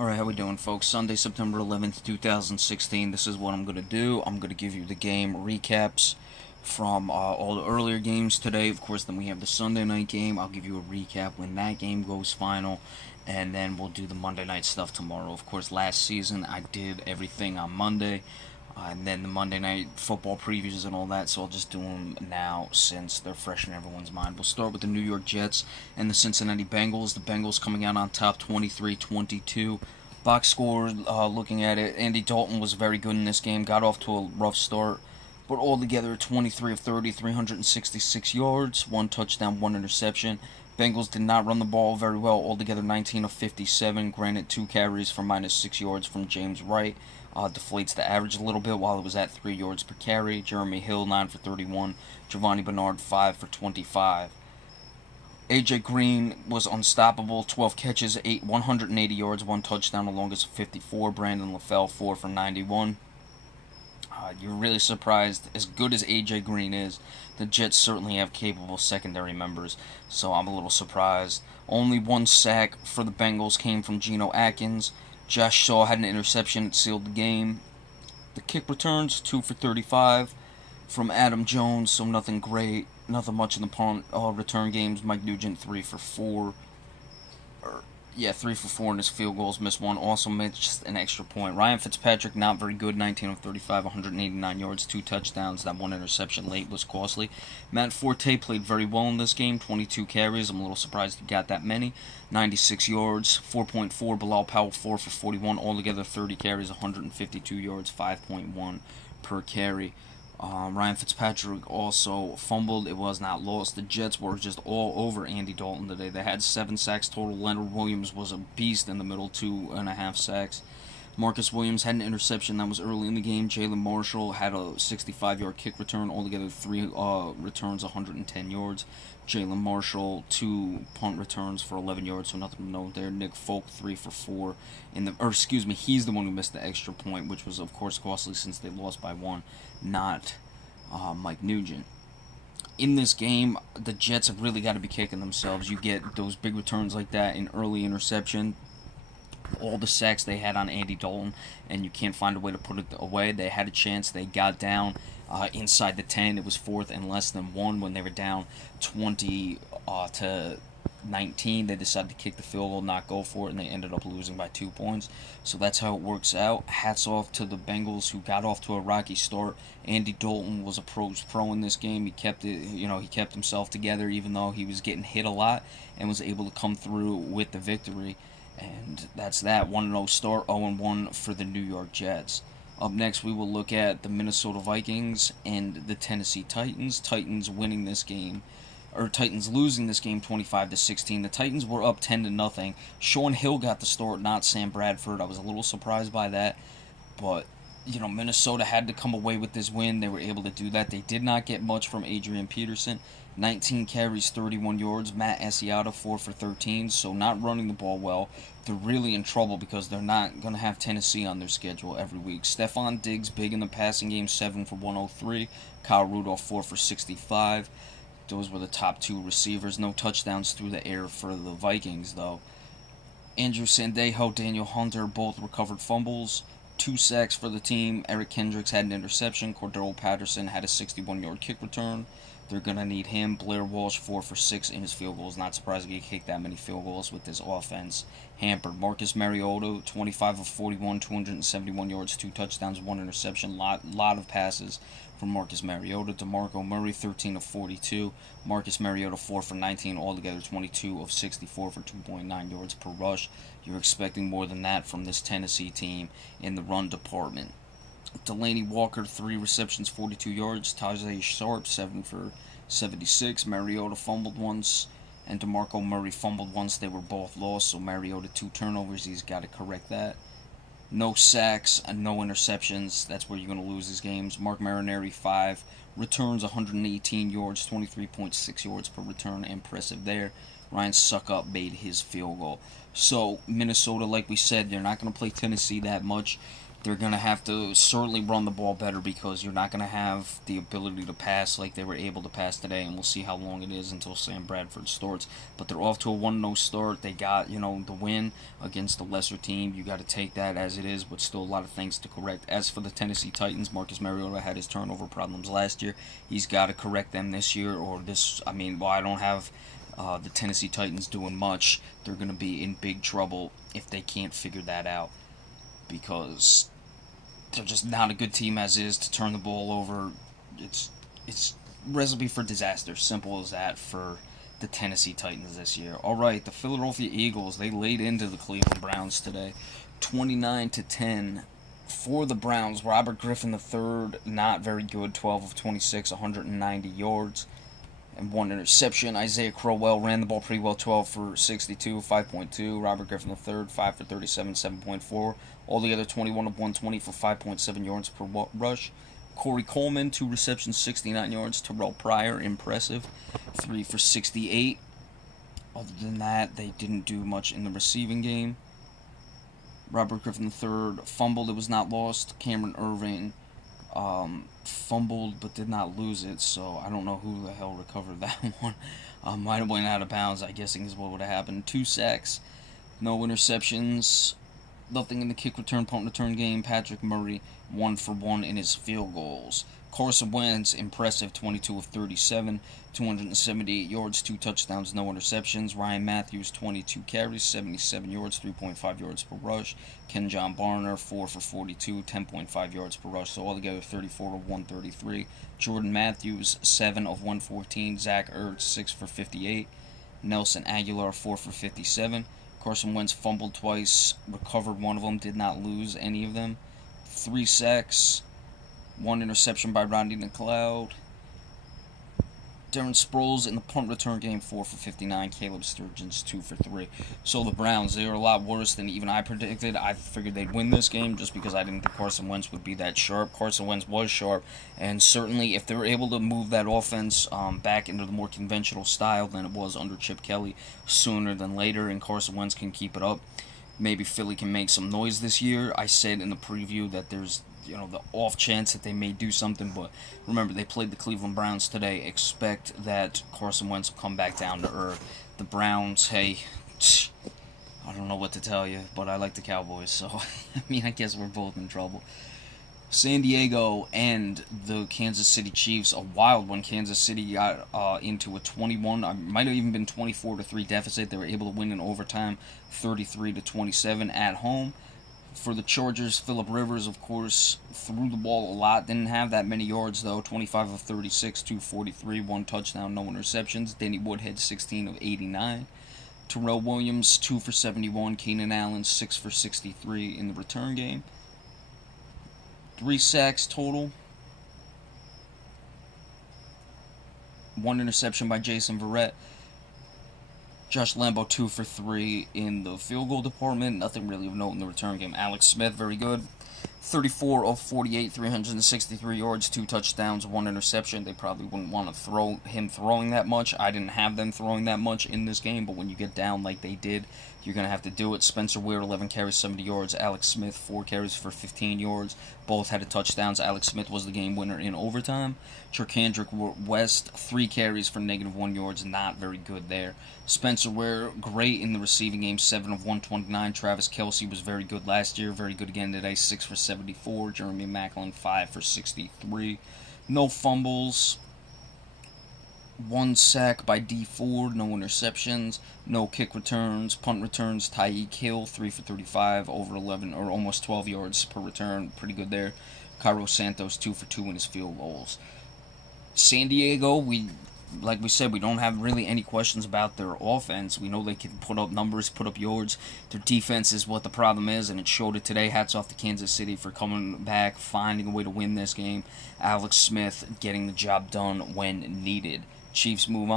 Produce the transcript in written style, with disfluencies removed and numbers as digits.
Alright, how we doing, folks? Sunday, September 11th, 2016. This is what I'm going to do. I'm going to give you the game recaps from all the earlier games today. Of course, then we have the Sunday night game. I'll give you a recap when that game goes final. And then we'll do the Monday night stuff tomorrow. Of course, last season I did everything on Monday. And then the Monday night football previews and all that, so I'll just do them now since they're fresh in everyone's mind. We'll start with the New York Jets and the Cincinnati Bengals. The Bengals coming out on top 23-22. Box score, looking at it, Andy Dalton was very good in this game, got off to a rough start, but altogether 23 of 30, 366 yards, 1 touchdown, 1 interception. Bengals did not run the ball very well, altogether 19 of 57, granted 2 carries for -6 yards from James Wright. Deflates the average a little bit while it was at 3 yards per carry. Jeremy Hill 9 for 31, Giovanni Bernard 5 for 25. A.J. Green was unstoppable, 12 catches, 180 yards, 1 touchdown, the longest of 54. Brandon LaFell 4 for 91. You're really surprised. As good as A.J. Green is, the Jets certainly have capable secondary members, so I'm a little surprised. Only 1 sack for the Bengals came from Geno Atkins. Josh Shaw had an interception that sealed the game. The kick returns, 2 for 35 from Adam Jones, so nothing great. Nothing much in the punt return games. Mike Nugent, 3 for 4. 3 for 4 in his field goals. Missed 1. Also missed an extra point. Ryan Fitzpatrick, not very good. 19 of 35, 189 yards, 2 touchdowns. That 1 interception late was costly. Matt Forte played very well in this game. 22 carries. I'm a little surprised he got that many. 96 yards, 4.4. Bilal Powell, 4 for 41. Altogether 30 carries, 152 yards, 5.1 per carry. Ryan Fitzpatrick also fumbled. It was not lost. The Jets were just all over Andy Dalton today. They had 7 sacks total. Leonard Williams was a beast in the middle, 2.5 sacks. Marcus Williams had an interception that was early in the game. Jalen Marshall had a 65-yard kick return. Altogether 3 returns, 110 yards. Jalen Marshall, 2 punt returns for 11 yards, so nothing to note there. Nick Folk, 3 for 4. He's the one who missed the extra point, which was, of course, costly since they lost by 1, not Mike Nugent. In this game, the Jets have really got to be kicking themselves. You get those big returns like that in early interception, all the sacks they had on Andy Dalton, and you can't find a way to put it away. They had a chance. They got down inside the 10. It was 4th and less than 1 when they were down 20 to 19. They decided to kick the field goal, not go for it, and they ended up losing by 2 points. So that's how it works out. Hats off to the Bengals, who got off to a rocky start. Andy Dalton was a pro in this game. He kept it, he kept himself together even though he was getting hit a lot, and was able to come through with the victory. And that's that. 1-0 start, 0-1 for the New York Jets. Up next, we will look at the Minnesota Vikings and the Tennessee Titans. Titans losing this game 25-16. The Titans were up 10-0. Sean Hill got the start, not Sam Bradford. I was a little surprised by that, but Minnesota had to come away with this win. They were able to do that. They did not get much from Adrian Peterson. 19 carries, 31 yards. Matt Asiata, 4 for 13, so not running the ball well. They're really in trouble because they're not going to have Tennessee on their schedule every week. Stephon Diggs, big in the passing game, 7 for 103. Kyle Rudolph, 4 for 65. Those were the top 2 receivers. No touchdowns through the air for the Vikings, though. Andrew Sandejo, Daniel Hunter both recovered fumbles. 2 sacks for the team. Eric Kendricks had an interception. Cordero Patterson had a 61-yard kick return. They're going to need him. Blair Walsh, 4 for 6 in his field goals. Not surprising he kicked that many field goals with this offense hampered. Marcus Mariota, 25 of 41, 271 yards, 2 touchdowns, 1 interception. Lot of passes from Marcus Mariota. DeMarco Murray, 13 of 42. Marcus Mariota, 4 for 19. Altogether, 22 of 64 for 2.9 yards per rush. You're expecting more than that from this Tennessee team in the run department. Delaney Walker, 3 receptions, 42 yards. Tajay Sharp, 7 for 76. Mariota fumbled once, and DeMarco Murray fumbled once. They were both lost, so Mariota 2 turnovers. He's got to correct that. No sacks and no interceptions. That's where you're going to lose these games. Mark Marinelli, 5 returns, 118 yards, 23.6 yards per return. Impressive there. Ryan Suckup made his field goal. So, Minnesota, like we said, they're not going to play Tennessee that much. They're going to have to certainly run the ball better because you're not going to have the ability to pass like they were able to pass today, and we'll see how long it is until Sam Bradford starts. But they're off to a 1-0 start. They got, the win against the lesser team. You got to take that as it is, but still a lot of things to correct. As for the Tennessee Titans, Marcus Mariota had his turnover problems last year. He's got to correct them this year, I don't have the Tennessee Titans doing much. They're going to be in big trouble if they can't figure that out, because they're just not a good team as is to turn the ball over. It's recipe for disaster. Simple as that for the Tennessee Titans this year. All right, the Philadelphia Eagles, they laid into the Cleveland Browns today, 29-10 for the Browns. Robert Griffin III, not very good, 12 of 26, 190 yards and 1 interception. Isaiah Crowell ran the ball pretty well, 12 for 62, 5.2. Robert Griffin III, 5 for 37, 7.4. All the other 21 of 120 for 5.7 yards per rush. Corey Coleman, 2 receptions, 69 yards. Terrell Pryor, impressive, 3 for 68. Other than that, they didn't do much in the receiving game. Robert Griffin III fumbled, it was not lost. Cameron Irving fumbled but did not lose it, so I don't know who the hell recovered that one. Might have went out of bounds, I guessing is what would have happened. 2 sacks, no interceptions, nothing in the kick return, punt return game. Patrick Murray, 1 for 1 in his field goals. Carson Wentz, impressive, 22 of 37, 278 yards, 2 touchdowns, no interceptions. Ryan Matthews, 22 carries, 77 yards, 3.5 yards per rush. Kenjon Barner, 4 for 42, 10.5 yards per rush. So altogether, 34 of 133. Jordan Matthews, 7 of 114. Zach Ertz, 6 for 58. Nelson Aguilar, 4 for 57. Carson Wentz fumbled twice, recovered one of them, did not lose any of them. 3 sacks, 1 interception by Rodney McLeod. Darren Sproles in the punt return game, 4 for 59. Caleb Sturgeon's 2 for 3. So the Browns, they are a lot worse than even I predicted. I figured they'd win this game just because I didn't think Carson Wentz would be that sharp. Carson Wentz was sharp, and certainly if they were able to move that offense back into the more conventional style than it was under Chip Kelly sooner than later, and Carson Wentz can keep it up, maybe Philly can make some noise this year. I said in the preview that there's the off chance that they may do something, but remember, they played the Cleveland Browns today. Expect that Carson Wentz will come back down to earth. The Browns, hey, I don't know what to tell you, but I like the Cowboys, so I guess we're both in trouble. San Diego and the Kansas City Chiefs, a wild one. Kansas City got into a 21, might have even been 24-3 deficit. They were able to win in overtime, 33-27 at home. For the Chargers, Phillip Rivers, of course, threw the ball a lot. Didn't have that many yards, though. 25 of 36, 243, 1 touchdown, no interceptions. Danny Woodhead, 16 of 89. Terrell Williams, 2 for 71. Keenan Allen, 6 for 63 in the return game. 3 sacks total. 1 interception by Jason Verrett. Josh Lambo, 2 for 3 in the field goal department. Nothing really of note in the return game. Alex Smith, very good. 34 of 48, 363 yards, 2 touchdowns, 1 interception. They probably wouldn't want to throw him throwing that much. I didn't have them throwing that much in this game, but when you get down like they did, you're going to have to do it. Spencer Ware, 11 carries, 70 yards. Alex Smith, 4 carries for 15 yards. Both had touchdowns. Alex Smith was the game winner in overtime. Charkandrick West, 3 carries for -1 yards. Not very good there. Spencer Ware, great in the receiving game, 7 of 129. Travis Kelce was very good last year. Very good again today, 6 for 74. Jeremy Maclin, 5 for 63. No fumbles. 1 sack by D Ford, no interceptions, no kick returns, punt returns. Tyreek Hill, 3 for 35, over 11 or almost 12 yards per return, pretty good there. Cairo Santos, 2 for 2 in his field goals. San Diego, like we said, we don't have really any questions about their offense. We know they can put up numbers, put up yards. Their defense is what the problem is, and it showed it today. Hats off to Kansas City for coming back, finding a way to win this game. Alex Smith getting the job done when needed. Chiefs move on.